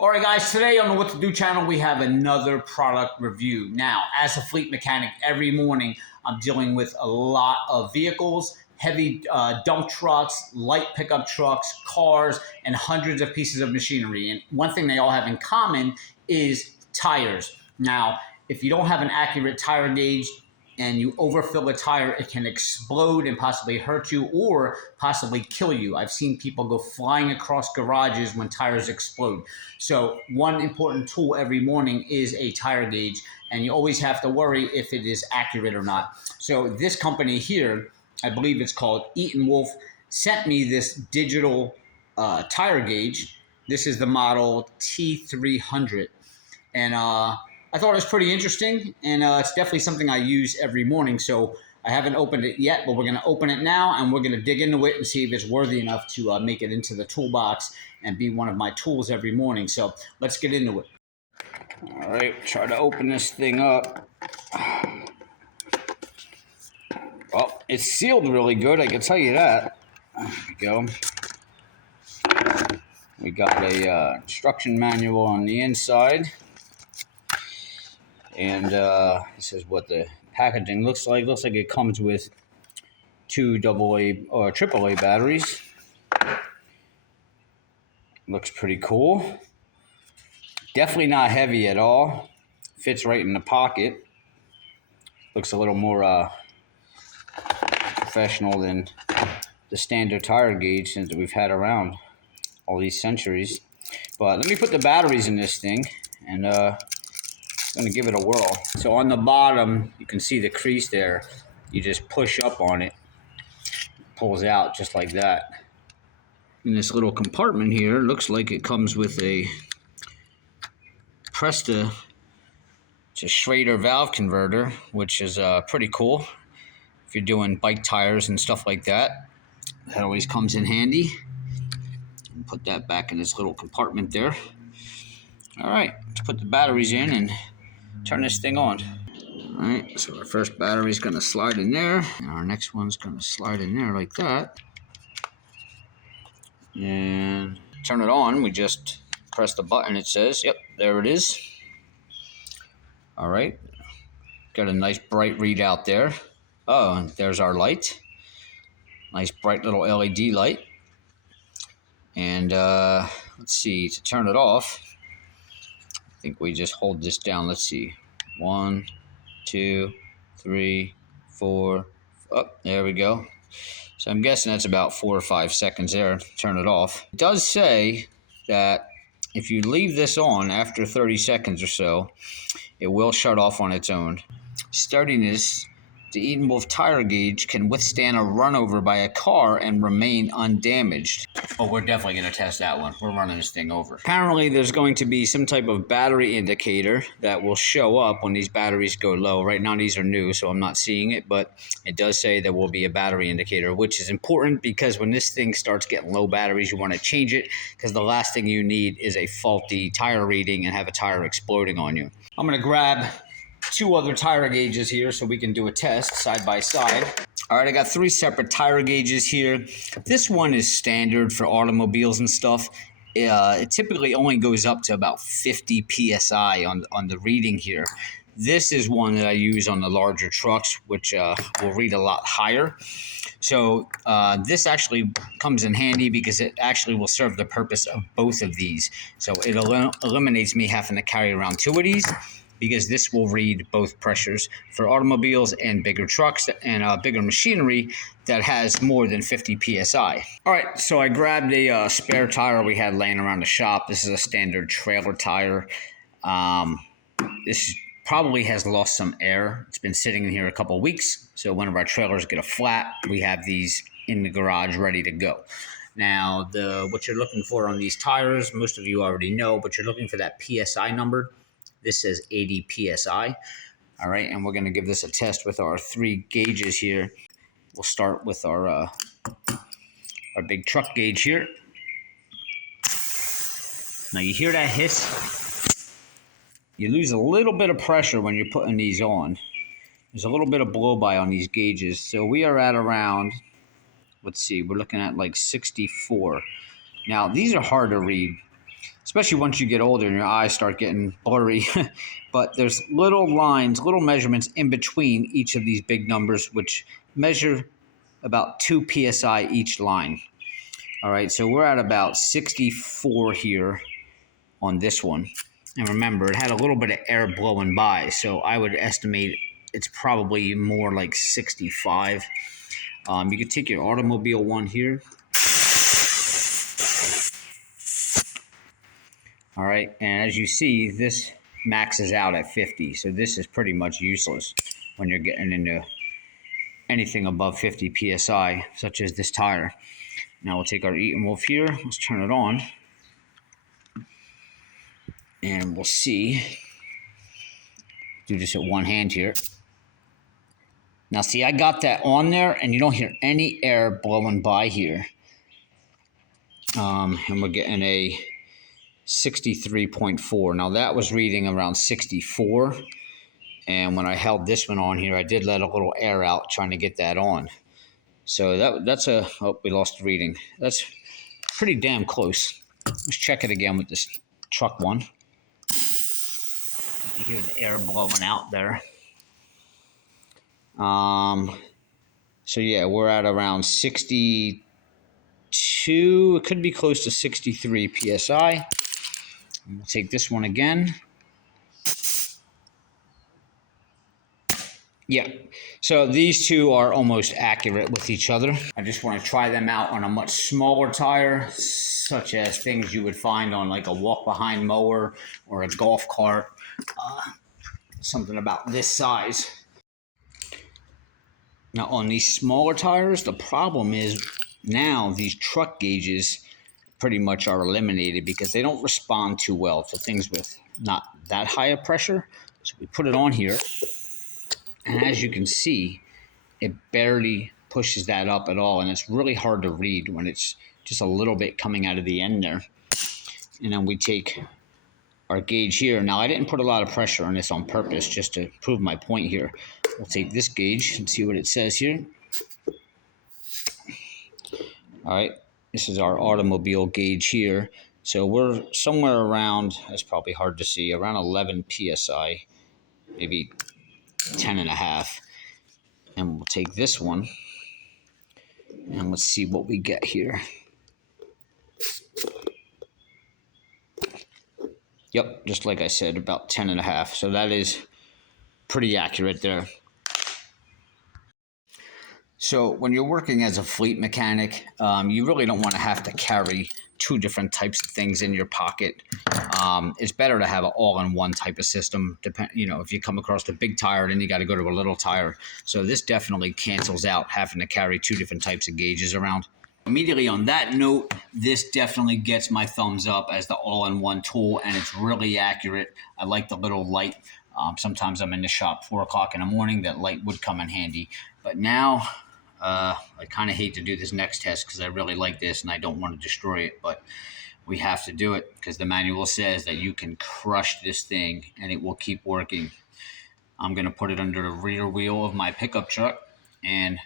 All right, guys, today on the What to Do channel, we have another product review. Now, as a fleet mechanic, every morning I'm dealing with a lot of vehicles, heavy dump trucks, light pickup trucks, cars, and hundreds of pieces of machinery. And one thing they all have in common is tires. Now, if you don't have an accurate tire gauge, and you overfill a tire, it can explode and possibly hurt you or possibly kill you. I've seen people go flying across garages when tires explode. So one important tool every morning is a tire gauge, and you always have to worry if it is accurate or not. So this company here, I believe it's called ETENWOLF, sent me this digital tire gauge. This is the model T300. And I thought it was pretty interesting, and it's definitely something I use every morning. So I haven't opened it yet, but we're going to open it now, and we're going to dig into it and see if it's worthy enough to make it into the toolbox and be one of my tools every morning. So let's get into it. All right, try to open this thing up. Well, it's sealed really good, I can tell you that. There we go. We got a instruction manual on the inside. And this is what the packaging looks like. Looks like it comes with 2 AA or AAA batteries. Looks pretty cool. Definitely not heavy at all. Fits right in the pocket. Looks a little more professional than the standard tire gauge that we've had around all these centuries. But let me put the batteries in this thing, and I'm going to give it a whirl. So on the bottom, you can see the crease there. You just push up on it. It pulls out just like that. In this little compartment here, looks like it comes with a Presta, it's a Schrader valve converter, which is pretty cool if you're doing bike tires and stuff like that. That always comes in handy. Put that back in this little compartment there. All right, let's put the batteries in and turn this thing on. All right, so our first battery is going to slide in there, and our next one's going to slide in there like that. And turn it on, we just press the button, it says, yep, there it is. All right, got a nice bright readout there. Oh, and there's our light. Nice bright little LED light. And let's see, to turn it off, I think we just hold this down. Let's see. 1, 2, 3, 4. Oh, there we go. So I'm guessing that's about 4 or 5 seconds there. Turn it off. It does say that if you leave this on after 30 seconds or so, it will shut off on its own. Sturdiness. The ETENWOLF tire gauge can withstand a run over by a car and remain undamaged. Oh, we're definitely going to test that one. We're running this thing over. Apparently, there's going to be some type of battery indicator that will show up when these batteries go low. Right now, these are new, so I'm not seeing it, but it does say there will be a battery indicator, which is important because when this thing starts getting low batteries, you want to change it because the last thing you need is a faulty tire reading and have a tire exploding on you. I'm going to grab 2 other tire gauges here so we can do a test side by side. All right, I got 3 separate tire gauges here. This one is standard for automobiles and stuff. It typically only goes up to about 50 PSI on the reading here. This is one that I use on the larger trucks, which will read a lot higher. So this actually comes in handy because it actually will serve the purpose of both of these. So it eliminates me having to carry around 2 of these, because this will read both pressures for automobiles and bigger trucks and bigger machinery that has more than 50 PSI. All right, so I grabbed a spare tire we had laying around the shop. This is a standard trailer tire. This probably has lost some air. It's been sitting in here a couple of weeks, so whenever our trailers get a flat, we have these in the garage ready to go. Now, what you're looking for on these tires, most of you already know, but you're looking for that PSI number. This says 80 PSI. All right, and we're going to give this a test with our 3 gauges here. We'll start with our big truck gauge here. Now, you hear that hiss? You lose a little bit of pressure when you're putting these on. There's a little bit of blow-by on these gauges. So we are at around, let's see, we're looking at like 64. Now, these are hard to read. especially once you get older and your eyes start getting blurry. But there's little lines, little measurements in between each of these big numbers, which measure about 2 psi each line. All right, so we're at about 64 here on this one. And remember, it had a little bit of air blowing by, so I would estimate it's probably more like 65. You could take your automobile one here. All right, and as you see, this maxes out at 50, so this is pretty much useless when you're getting into anything above 50 psi, such as this tire. Now we'll take our ETENWOLF here, let's turn it on, and we'll see. Do this at one hand here. Now see, I got that on there, and you don't hear any air blowing by here. And we're getting a 63.4. Now that was reading around 64. And when I held this one on here, I did let a little air out trying to get that on. So that's a, oh, we lost the reading. That's pretty damn close. Let's check it again with this truck one. You hear the air blowing out there. So yeah, we're at around 62. It could be close to 63 psi. And we'll take this one again. Yeah, so these two are almost accurate with each other. I just want to try them out on a much smaller tire, such as things you would find on like a walk-behind mower or a golf cart, something about this size. Now on these smaller tires, the problem is now these truck gauges pretty much are eliminated because they don't respond too well to things with not that high of pressure. So we put it on here. And as you can see, it barely pushes that up at all. And it's really hard to read when it's just a little bit coming out of the end there. And then we take our gauge here. Now, I didn't put a lot of pressure on this on purpose just to prove my point here. We'll take this gauge and see what it says here. All right, this is our automobile gauge here. So we're somewhere around, that's probably hard to see, around 11 psi, maybe 10.5, and we'll take this one and let's see what we get here. Yep, just like I said, about 10.5. So that is pretty accurate there. So when you're working as a fleet mechanic, you really don't want to have to carry two different types of things in your pocket. It's better to have an all-in-one type of system. If you come across a big tire, then you got to go to a little tire. So this definitely cancels out having to carry two different types of gauges around. Immediately on that note, this definitely gets my thumbs up as the all-in-one tool, and it's really accurate. I like the little light. Sometimes I'm in the shop 4 o'clock in the morning. That light would come in handy. But now I kind of hate to do this next test because I really like this and I don't want to destroy it, but we have to do it because the manual says that you can crush this thing and it will keep working. I'm going to put it under the rear wheel of my pickup truck and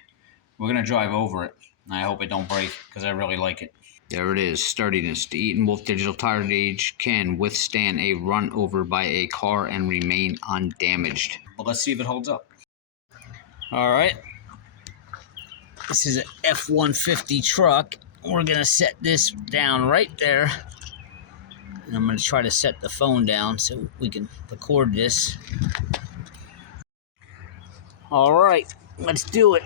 we're going to drive over it. I hope it don't break because I really like it. There it is, sturdiness. The ETENWOLF Digital Tire Gauge can withstand a run over by a car and remain undamaged. Well, let's see if it holds up. All right. This is an F-150 truck. We're going to set this down right there. And I'm going to try to set the phone down so we can record this. All right, let's do it.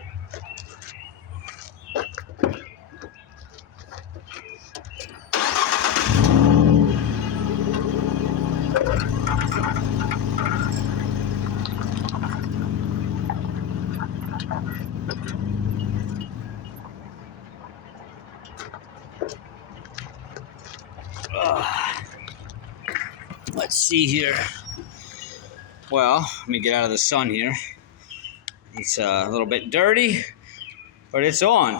Let's see here. Well, let me get out of the sun here. It's a little bit dirty, but it's on.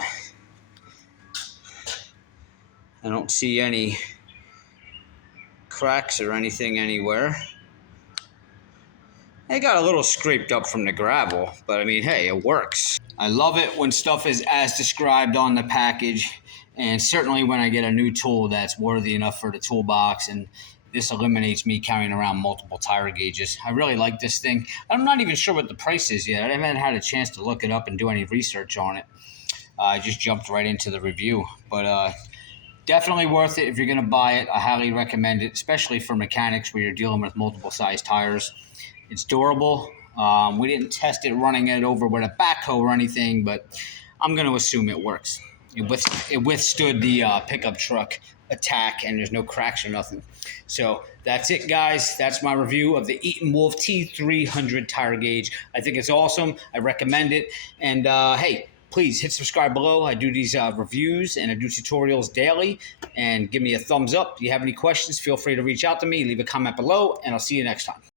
I don't see any cracks or anything anywhere. It got a little scraped up from the gravel, but I mean, hey, it works. I love it when stuff is as described on the package, and certainly when I get a new tool that's worthy enough for the toolbox, and this eliminates me carrying around multiple tire gauges. I really like this thing. I'm not even sure what the price is yet. I haven't had a chance to look it up and do any research on it. I just jumped right into the review, but definitely worth it if you're going to buy it. I highly recommend it, especially for mechanics where you're dealing with multiple size tires. It's durable. We didn't test it running it over with a backhoe or anything, but I'm going to assume it works. It withstood the pickup truck attack, and there's no cracks or nothing. So that's it, guys. That's my review of the ETENWOLF T300 Tire Gauge. I think it's awesome. I recommend it. And hey, please hit subscribe below. I do these reviews and I do tutorials daily. And give me a thumbs up. If you have any questions, feel free to reach out to me. Leave a comment below, and I'll see you next time.